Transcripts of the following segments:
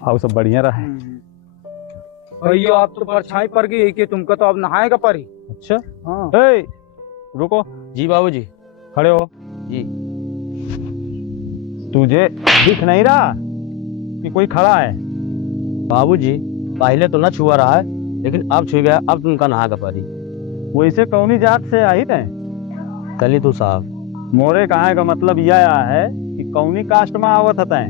आओ सब बढ़िया रहा है। भैया आप तो परछाई पड़ गई कि तुमको तो अब नहाएगा परी। अच्छा हाँ। ए, रुको, जी बाबूजी। खड़े हो। जी। तुझे दिख नहीं रहा कि कोई खड़ा है? बाबूजी पहले तो न छुआ रहा है, लेकिन अब छू गया, अब तुमका नहा का पारी। वैसे कौनी जात से आई थे? दलित साहब। मोरे कहा का मतलब यह है कि कौनी कास्ट में आवत हता है?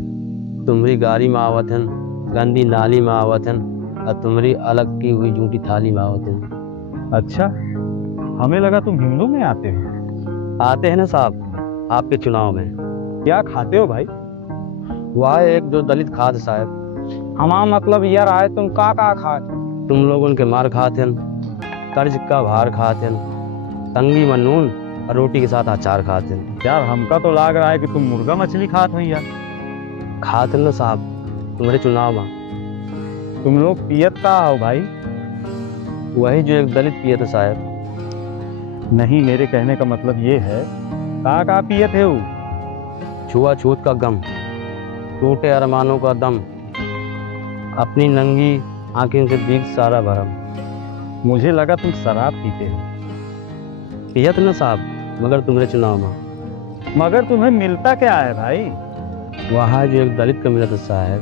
तुम्हारी गाड़ी में आवत हन, गंदी नाली में आवत हन, और तुम्हारी अलग की हुई जूठी थाली में आवत हन। अच्छा, हमें लगा तुम हिंदू में आते हो। आते हैं ना साहब आपके चुनाव में। क्या खाते हो भाई? वह एक जो दलित खाद साहब। हमारा मतलब यार आए तुम का खात। तुम लोग उनके मार खाते हन, कर्ज का भार खाते हन, तंगी में नून और रोटी के साथ अचार खाते हन। यार हमका तो लग रहा है कि तुम मुर्गा मछली खाते हो यार। खाते हन ना साहब तुम्हारे चुनाव में। तुम लोग पियत का हो भाई? वही जो एक दलित पिए थे साहब। नहीं, मेरे कहने का मतलब ये है, का पियत है वो? छुआछूत का गम, टूटे अरमानों का दम, अपनी नंगी आंखें से भीग सारा भरम। मुझे लगा तुम शराब पीते हो। पियत न साहब, मगर तुम्हारे चुनाव में। मगर तुम्हें मिलता क्या है भाई? वहाँ जो एक दलित का मिला था साहब।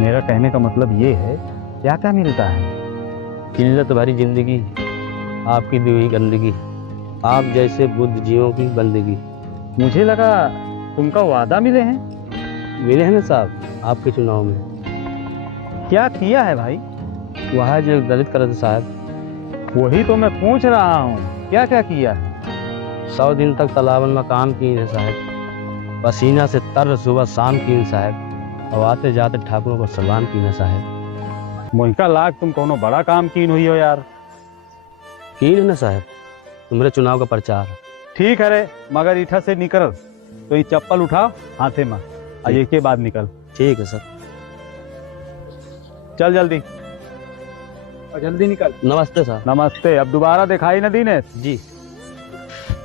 मेरा कहने का मतलब ये है, क्या क्या मिलता है? किल्लत भरी जिंदगी, आपकी दी हुई गंदगी, आप जैसे बुद्ध जीवों की बंदगी। मुझे लगा तुमका वादा मिले हैं। मिले हैं ना साहब आपके चुनाव में। क्या किया है भाई? वहाँ जो एक दलित का था साहब। वही तो मैं पूछ रहा हूँ, क्या क्या किया है? 100 दिन तक तालाबन में काम किए हैं साहब, पसीना से तर सुबह शाम किए साहब, और आते जाते ठाकुरों को सलाम किए साहब। मुझका लाग तुम कोनो बड़ा काम कीन हुई हो यार। कीन है ना साहब तुम्हारे चुनाव का प्रचार। ठीक है रे, मगर इठा से निकल तो ये चप्पल उठाओ हाथे में, और एक के बाद निकल। ठीक है सर। चल जल्दी। और जल्दी निकल। नमस्ते सर। नमस्ते। अब दोबारा दिखाई न दीने। जी।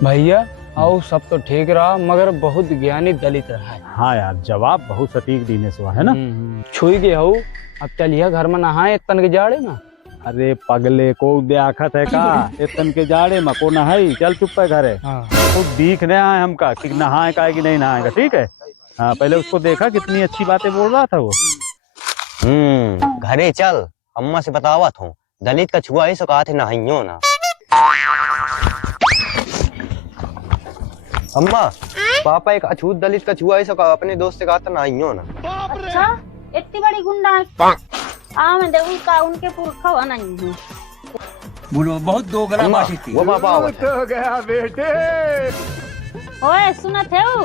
भैया आओ सब तो ठीक रहा, मगर बहुत ज्ञानी दलित रहा है। हाँ यार, जवाब बहुत सटीक दीने से है ना। छुई गए हो, अब चलिए घर में नहाए तन के जाड़े में। अरे पगले को देखत है का इतन के जाड़े में को नहाई? चल चुप पे घरे। तो दिखने आए हमका कि नहाए का है कि नहीं नहाएगा। ठीक है, हाँ पहले उसको देखा कितनी अच्छी बातें बोल रहा था वो। घरे चल, अम्मा से बतावत हूँ, दलित का छुआ ही सका थे नहाइयो ना। अम्मा, पापा एक अछूत दलित का छुआ ही सका अपने दोस्त से कहा था नहाइयो ना। अच्छा, इतनी बड़ी गुंडा है। मैं देखूं का उनके पुरखा हुआ नहीं है। बोलो बहुत दो गला मासी थी। वो पापा आवत है। हो गया बेटे। ओए सुना थे वो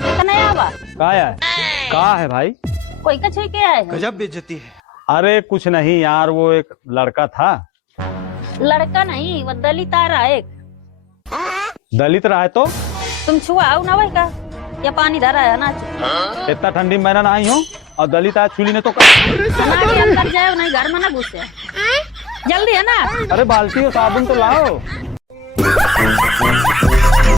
कने आवा का है भाई? कोई का छुई के आए है? गजब बेइज्जती है। अरे कुछ नहीं यार, वो एक लड़का था। लड़का नहीं, वो दलित आ रहा है एक। दलित रहा है तो तुम छुआ आओ ना भाई का, या पानी धरा है ना? इतना ठंडी में मैं ना आई हूँ, और दलित आज छुली ने तो ना के अंदर जाए नहीं, घर में ना घुसे। जल्दी है ना। अरे बाल्टी और साबुन तो लाओ।